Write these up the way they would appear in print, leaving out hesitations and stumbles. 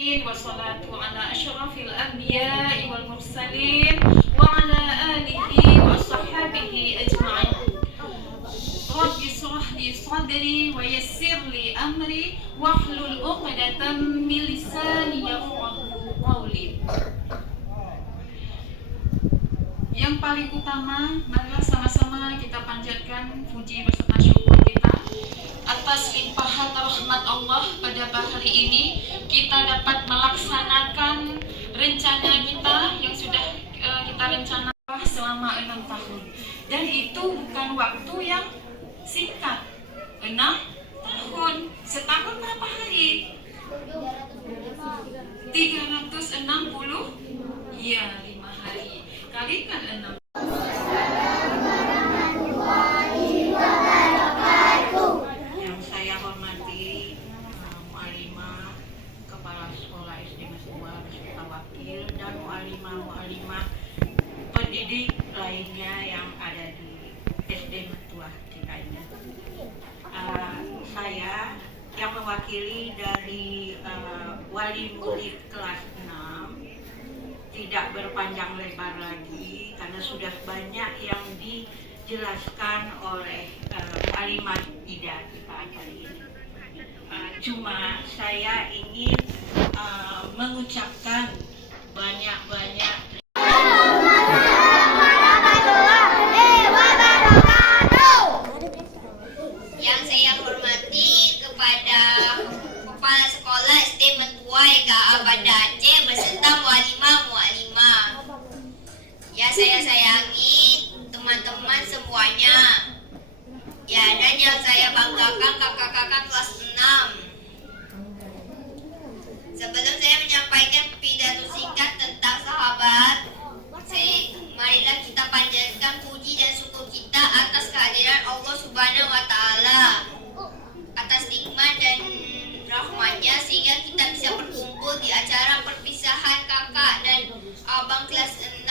والصلاة على أشرف الأنبياء والمرسلين وعلى آله وصحبه أجمعين. رب اشرح لي صدري ويسر لي أمري واحلل عقدة من لساني يفقهوا قولي. Yang paling utama, marilah sama-sama kita panjatkan puji beserta syukur kita atas limpahan rahmat Allah pada hari ini. Kita dapat melaksanakan rencana kita yang sudah kita rencanakan selama 6 tahun. Dan itu bukan waktu yang singkat. 6 tahun. Setahun berapa hari? 360? Iya, 5 hari. Kalikan 6. Yang saya hormati mu'alimah, kepala sekolah SD Mesua, beserta wakil, dan mu'alimah pendidik lainnya yang ada di SD Mesua kita ini. Saya yang mewakili dari wali murid kelas 6 tidak berpanjang lebar lagi karena sudah banyak yang dijelaskan oleh Mu'alimah Ida kita kali ini. Cuma saya ingin mengucapkan banyak-banyak yang saya hormati kepada Kepala Sekolah SD Metua Eka Abada Aceh beserta mu'alimah. Yang saya sayangi teman-teman semuanya. Ya, dan yang saya banggakan kakak-kakak kelas 6. Sebelum saya menyampaikan pidato singkat tentang sahabat, marilah kita panjatkan puji dan syukur kita atas kehadiran Allah Subhanahu wa Ta'ala, atas nikmat dan rahmatnya sehingga kita bisa berkumpul di acara perpisahan kakak dan abang kelas 6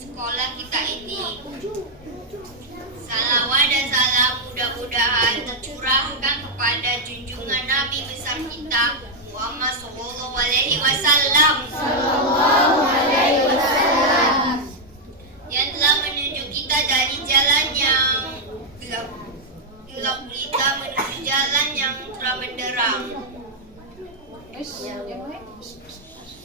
sekolah kita ini. Salawat dan salam mudah-mudahan tercurahkan kepada junjungan Nabi besar kita Muhammad Sallallahu Alaihi Wasallam yang telah menunjuk kita dari jalan yang gelap gulita menuju jalan yang terang benderang.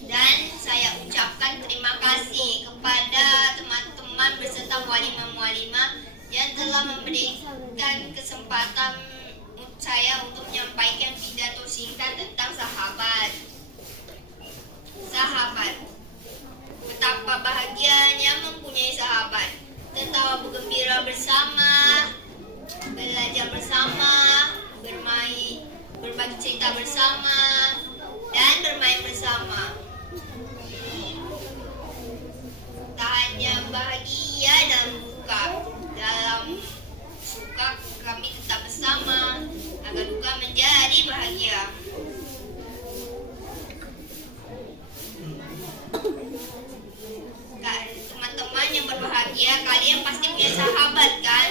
Dan saya ucapkan terima kasih kepada teman-teman beserta mu'alimah yang telah memberikan kesempatan saya untuk menyampaikan pidato singkat tentang sahabat. Betapa bahagianya mempunyai sahabat. Tertawa bergembira bersama, belajar bersama, bermain, berbagi cerita bersama, dan bermain bersama. Tak hanya bahagia dan duka, dalam suka kami tetap bersama, agar duka menjadi bahagia. Teman-teman yang berbahagia, kalian pasti punya sahabat kan?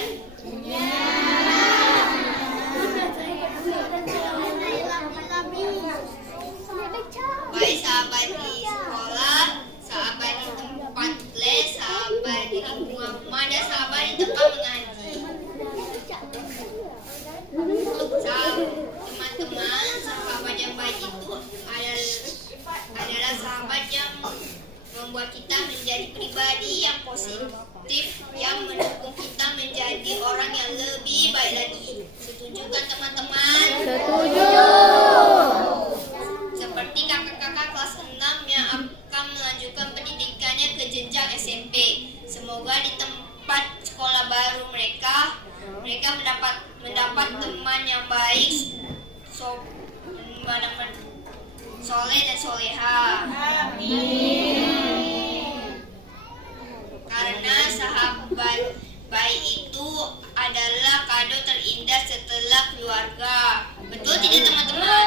Baik sahabat di sekolah, sahabat di tempat les, sahabat di lingkungan rumah, dan sahabat di tempat mengaji. Teman-teman, sahabat yang baik itu adalah sahabat yang membuat kita menjadi pribadi yang positif, yang mendukung kita menjadi orang yang lebih baik lagi. Setuju kan teman-teman? Setuju. Seperti kakak-kakak kelas 6 yang akan melanjutkan pendidikannya ke jenjang SMP. Semoga di tempat sekolah baru mereka mendapat teman yang baik, soleh dan soleha. Karena sahabat baik itu adalah kado terindah setelah keluarga. Betul tidak teman-teman?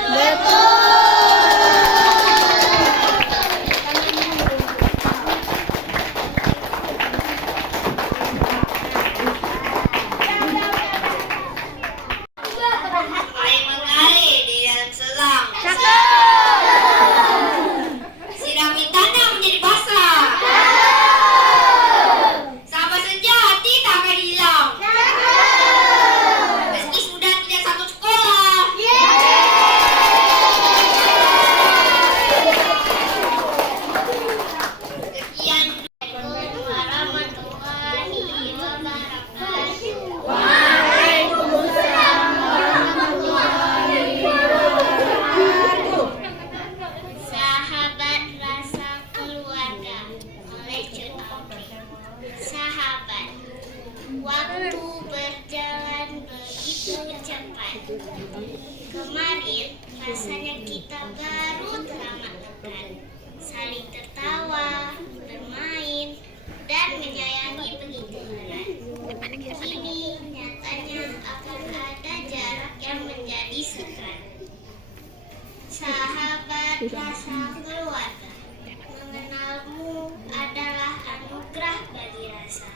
Air mengalir di dalam selang. Cakep. Waktu berjalan begitu cepat. Kemarin rasanya kita baru teramat dekat, saling tertawa, bermain, dan menyayangi begitu erat. Kini nyatanya akan ada jarak yang menjadi sekat. Sahabat rasa keluarga, mengenalmu adalah anugerah bagi rasa.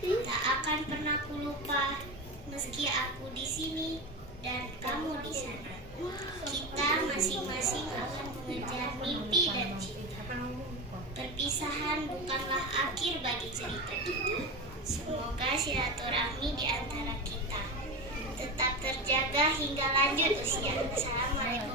Tak akan pernah kulupa, meski aku di sini dan kamu di sana. Kita masing-masing akan mengejar mimpi dan cinta. Perpisahan bukanlah akhir bagi cerita kita. Semoga silaturahmi di antara kita tetap terjaga hingga lanjut usia. Assalamualaikum.